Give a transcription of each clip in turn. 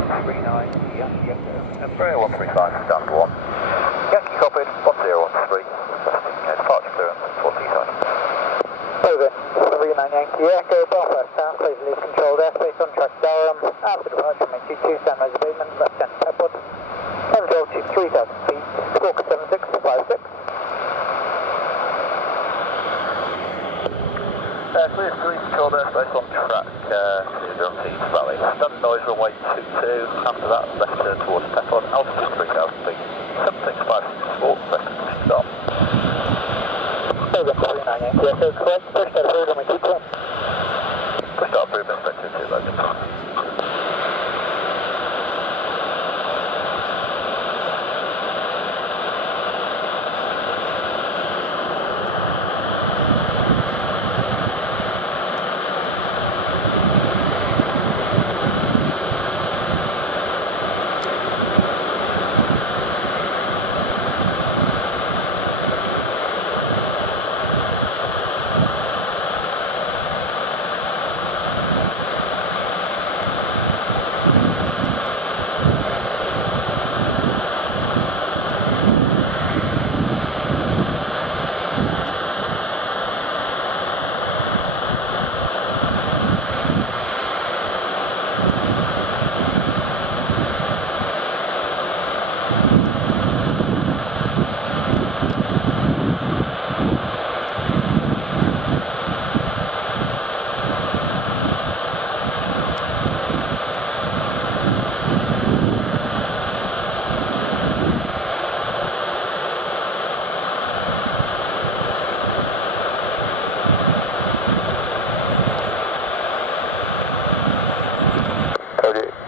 Yankee Echo. Embraer 135, stand 1. Yankee copied, 1013. Requesting departure clearance for Teesside. Over, 39 Yankee Echo, Belfast Town, please leave controlled airspace on track Durham. After departure, maintain 2 stand abatement, left hand Pepwood. End altitude 3000 feet, squawk 7656. Clear 3 controlled airspace on track to Durham Tees Valley. Stand noise runway 22. After that, left turn towards Pepwood, altitude 3000 feet. 7656 sport, requesting push stop. Over, 39 Yankee Echo, correct, push that through runway 22. Push stop through, Mr. 22, legend.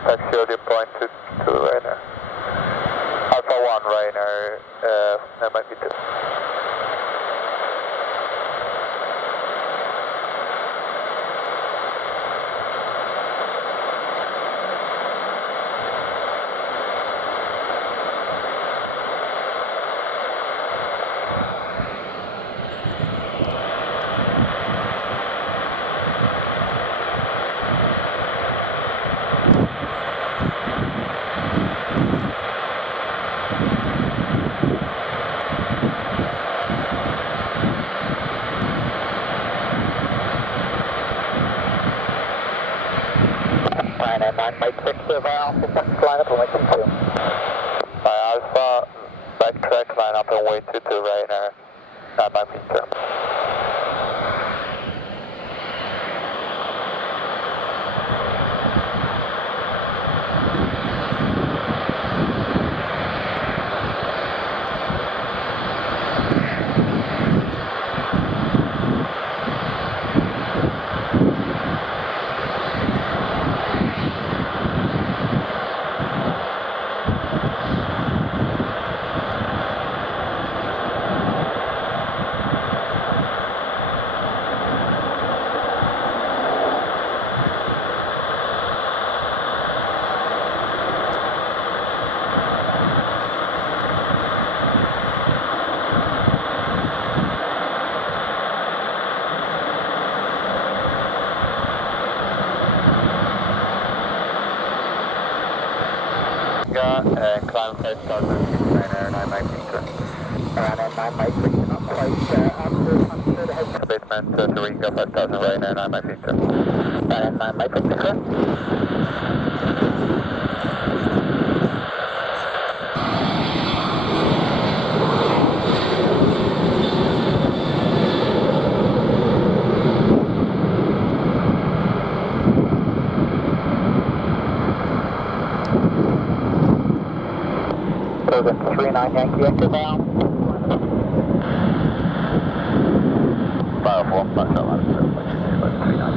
Taxi audio point to Ryanair. Alpha 1 Ryanair, that might be 2. Ryanair 986, Alpha, back line up runway 22. Alpha, backtrack, line up and wait to Ryanair, 992. And climb 5000, Ryanair 993. Ryanair 986, not quite under head. Basement to Riga 5000, Ryanair 993. Ryanair 986, correct. Over 39 Yankee Echo down. Fire 4, back up, line 39.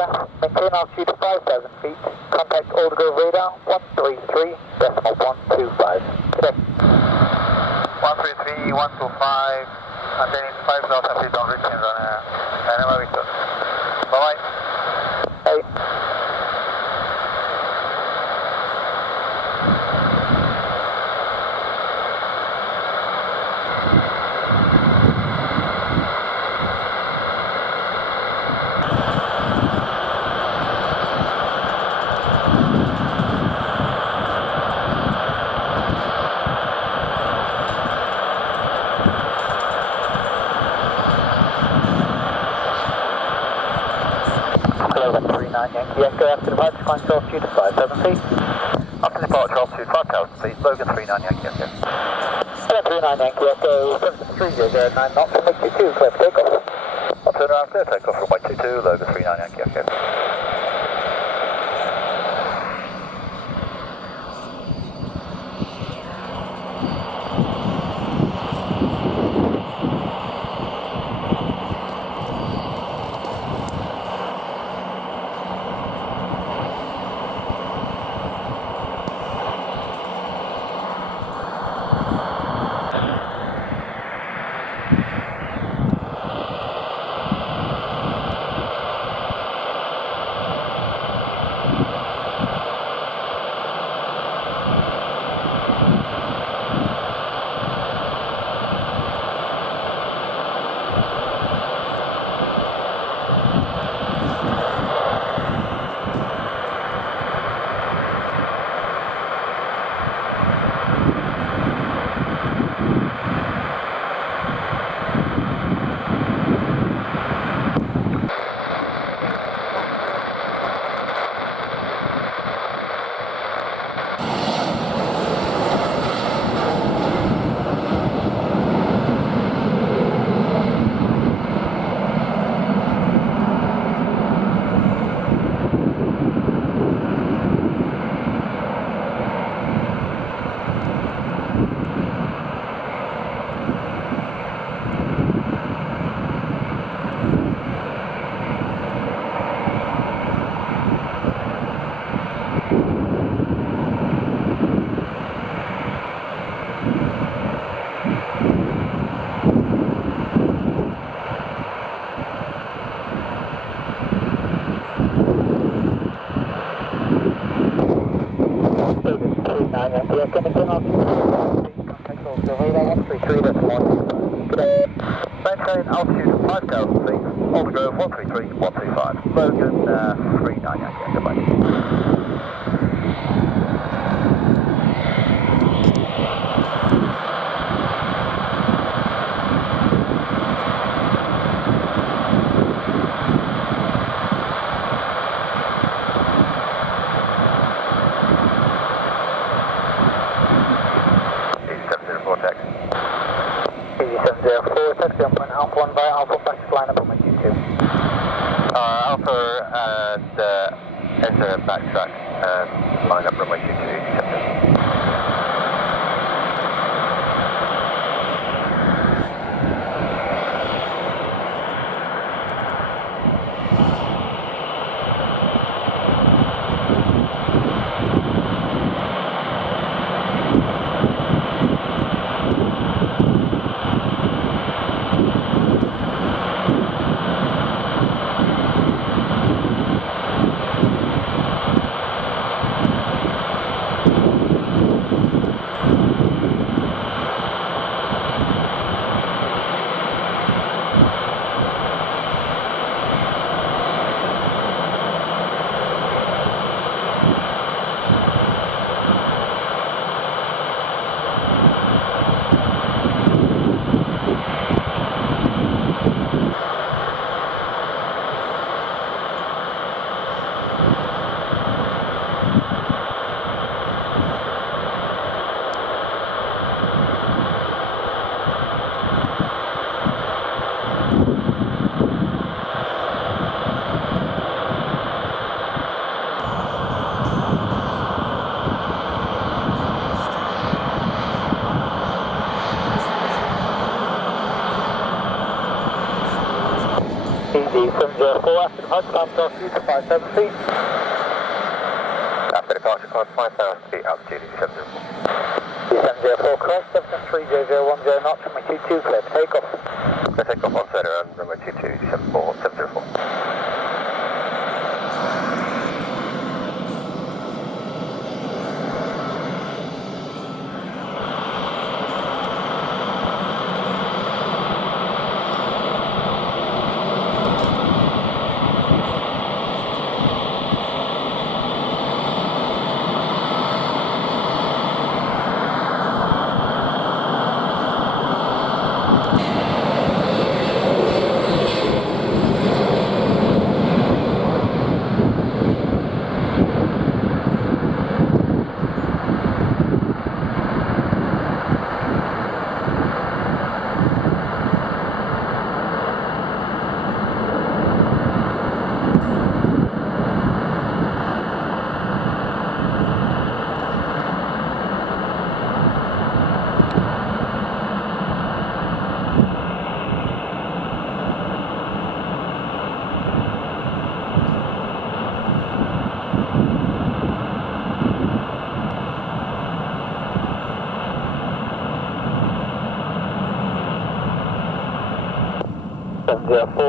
Echo. Maintain altitude 5,000 feet. Contact Old Grove radar 133.125. Today. 133, 125, maintaining 5,000 feet on reaching Ryanair. Anyway, Victor. Bye-bye. Hey. Logan 39 Yankee Echo, after departure, climb to altitude 5,000 feet. After departure, altitude 5,000 feet, Logan 39 Yankee Echo. Logan 39 Yankee Echo, 3009 knots, from 822, clear for takeoff. I'll turn around, clear takeoff from 122, Logan 39 Yankee Echo. Maintain altitude 5,000 feet, Old Grove 133, 125, Logan 39 Yankee Echo, bye. Easy 704, taxi on point Alpha 1 via Alpha 1 back to line up on my Q2. Alpha and enter backtrack, line up runway 22, Easyjet. 4 after departure, climb to altitude to 5,000 feet. After departure, climb 5,000 feet, altitude is 704 cross, 73010 knots, runway 22, clear for takeoff. Clear takeoff on center and runway 22, 704.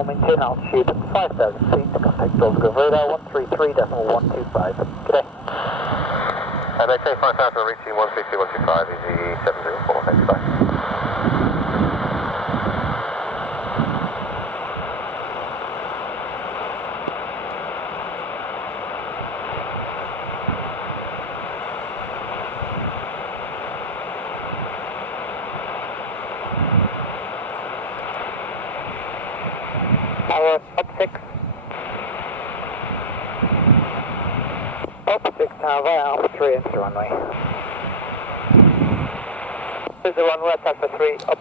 Maintain altitude at 5,000 feet, contact Dolphin radar 133.125. Good day. And maintain 5,000, reaching 133.125, easy 704, thanks, bye. Power up 6. Up 6 now via Alpha 3 into the runway. This is the runway, Alpha 3, up